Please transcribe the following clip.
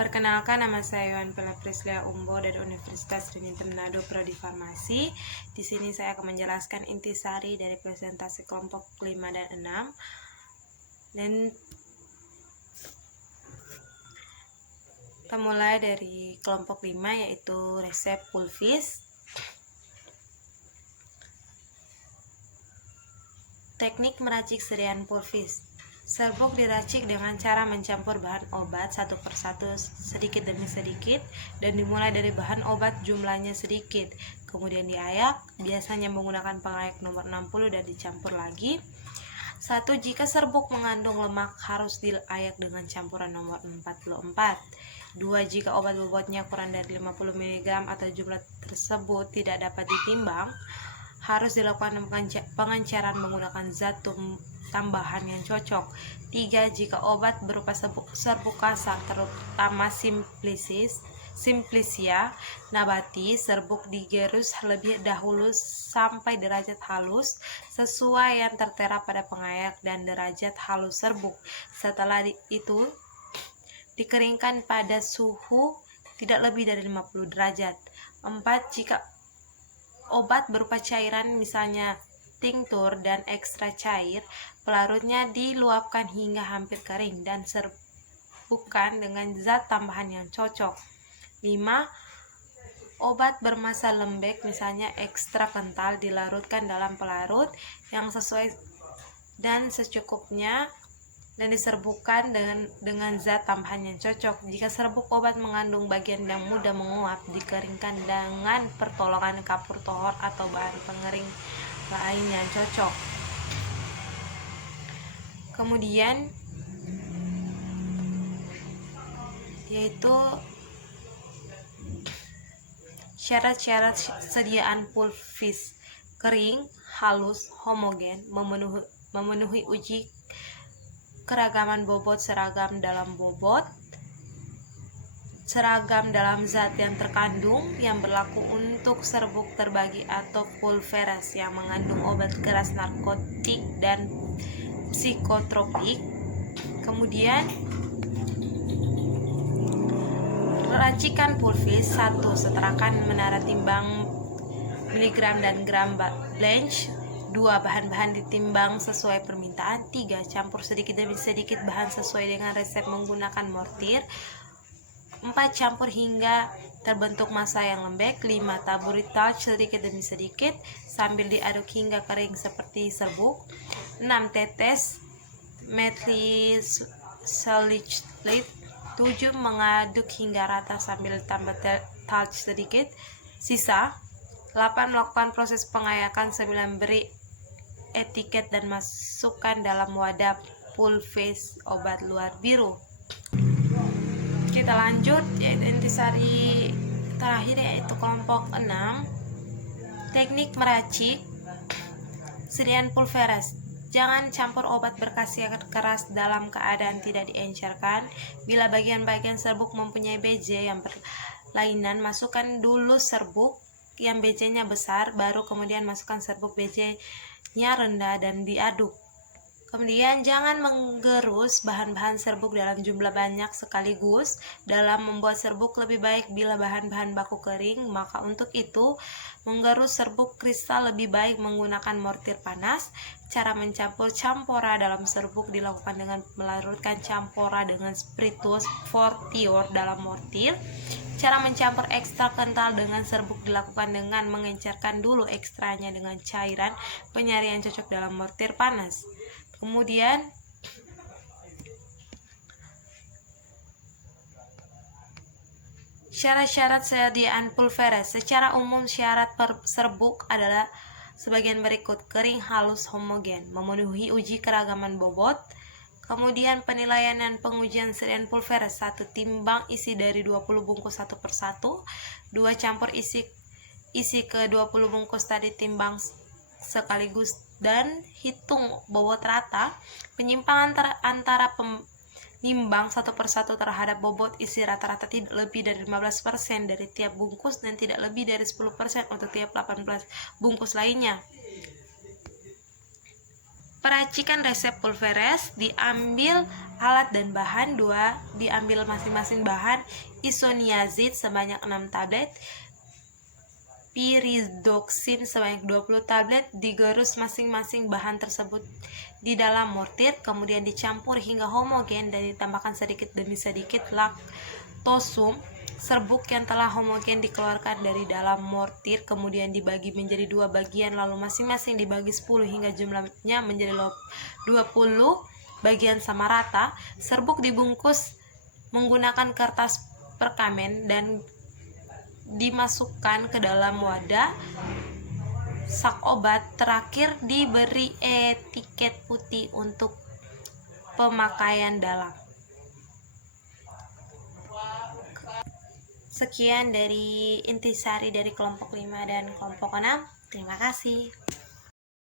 Perkenalkan, nama saya Yohan Pela Prislia Umbo dari Universitas Trinity Manado, Prodi Farmasi. Di sini saya akan menjelaskan intisari dari presentasi kelompok 5 dan 6. Dan kita mulai dari kelompok 5, yaitu resep pulvis. Teknik meracik sediaan pulvis. Serbuk diracik dengan cara mencampur bahan obat satu persatu sedikit demi sedikit dan dimulai dari bahan obat jumlahnya sedikit, kemudian diayak, biasanya menggunakan pengayak nomor 60 dan dicampur lagi. 1. Jika serbuk mengandung lemak harus diayak dengan campuran nomor 44. 2. Jika obat bobotnya kurang dari 50 mg atau jumlah tersebut tidak dapat ditimbang, harus dilakukan pengenceran menggunakan zat tambahan yang cocok. 3. Jika obat berupa serbuk kasar, terutama Simplicia nabati, serbuk digerus lebih dahulu sampai derajat halus sesuai yang tertera pada pengayak dan derajat halus serbuk. Setelah itu dikeringkan pada suhu tidak lebih dari 50 derajat. 4. Jika obat berupa cairan, misalnya tinktur dan ekstra cair, pelarutnya diluapkan hingga hampir kering dan serbukan dengan zat tambahan yang cocok. 5. Obat bermassa lembek, misalnya ekstra kental, dilarutkan dalam pelarut yang sesuai dan secukupnya dan diserbukan dengan zat tambahan yang cocok. Jika serbuk obat mengandung bagian yang mudah menguap, dikeringkan dengan pertolongan kapur tohor atau bahan pengering lain yang cocok. Kemudian yaitu syarat-syarat sediaan pulvis: kering, halus, homogen, memenuhi uji keragaman bobot, seragam dalam bobot, seragam dalam zat yang terkandung, yang berlaku untuk serbuk terbagi atau pulveras yang mengandung obat keras, narkotik, dan psikotropik. Kemudian racikan pulvis. 1. Setarakan menara timbang miligram dan gram blanch. 2. Bahan-bahan ditimbang sesuai permintaan. 3. Campur sedikit demi sedikit bahan sesuai dengan resep menggunakan mortir. 4. Campur hingga terbentuk massa yang lembek. 5. Taburi talc sedikit demi sedikit sambil diaduk hingga kering seperti serbuk. 6. Tetes methyl salicylate. 7. Mengaduk hingga rata sambil tambah talc sedikit. Sisa. 8. Melakukan proses pengayakan. 9. Beri etiket dan masukkan dalam wadah pulvis obat luar biru. Kita lanjut, yaitu intisari terakhir, yaitu kelompok 6. Teknik meracik sediaan pulveras. Jangan campur obat berkhasiat keras dalam keadaan tidak diencerkan. Bila bagian-bagian serbuk mempunyai BJ yang berlainan, masukkan dulu serbuk yang BJ-nya besar, baru kemudian masukkan serbuk BJ-nya rendah dan diaduk. Kemudian jangan menggerus bahan-bahan serbuk dalam jumlah banyak sekaligus. Dalam membuat serbuk lebih baik bila bahan-bahan baku kering, maka untuk itu menggerus serbuk kristal lebih baik menggunakan mortir panas. Cara mencampur campora dalam serbuk dilakukan dengan melarutkan campora dengan spiritus fortior dalam mortir. Cara mencampur ekstra kental dengan serbuk dilakukan dengan mengencerkan dulu ekstranya dengan cairan penyari yang cocok dalam mortir panas. Kemudian syarat-syarat sediaan pulveras. Secara umum syarat serbuk adalah sebagian berikut: kering, halus, homogen, memenuhi uji keragaman bobot. Kemudian penilaian dan pengujian sediaan pulveras. 1. Timbang isi dari 20 bungkus satu persatu. 2. Campur isi ke 20 bungkus tadi, timbang sekaligus dan hitung bobot rata. Penyimpangan antara penimbang satu persatu terhadap bobot isi rata-rata tidak lebih dari 15% dari tiap bungkus dan tidak lebih dari 10% untuk tiap 18 bungkus lainnya. Peracikan resep pulveres, diambil alat dan bahan, diambil masing-masing bahan, isoniazid sebanyak 6 tablet, piridoksin sebanyak 20 tablet, digerus masing-masing bahan tersebut di dalam mortir, kemudian dicampur hingga homogen dan ditambahkan sedikit demi sedikit laktosum. Serbuk yang telah homogen dikeluarkan dari dalam mortir, kemudian dibagi menjadi 2 bagian, lalu masing-masing dibagi 10 hingga jumlahnya menjadi 20 bagian sama rata. Serbuk dibungkus menggunakan kertas perkamen dan dimasukkan ke dalam wadah sak obat. Terakhir diberi etiket putih untuk pemakaian dalam. Sekian dari intisari dari kelompok 5 dan kelompok 6. Terima kasih.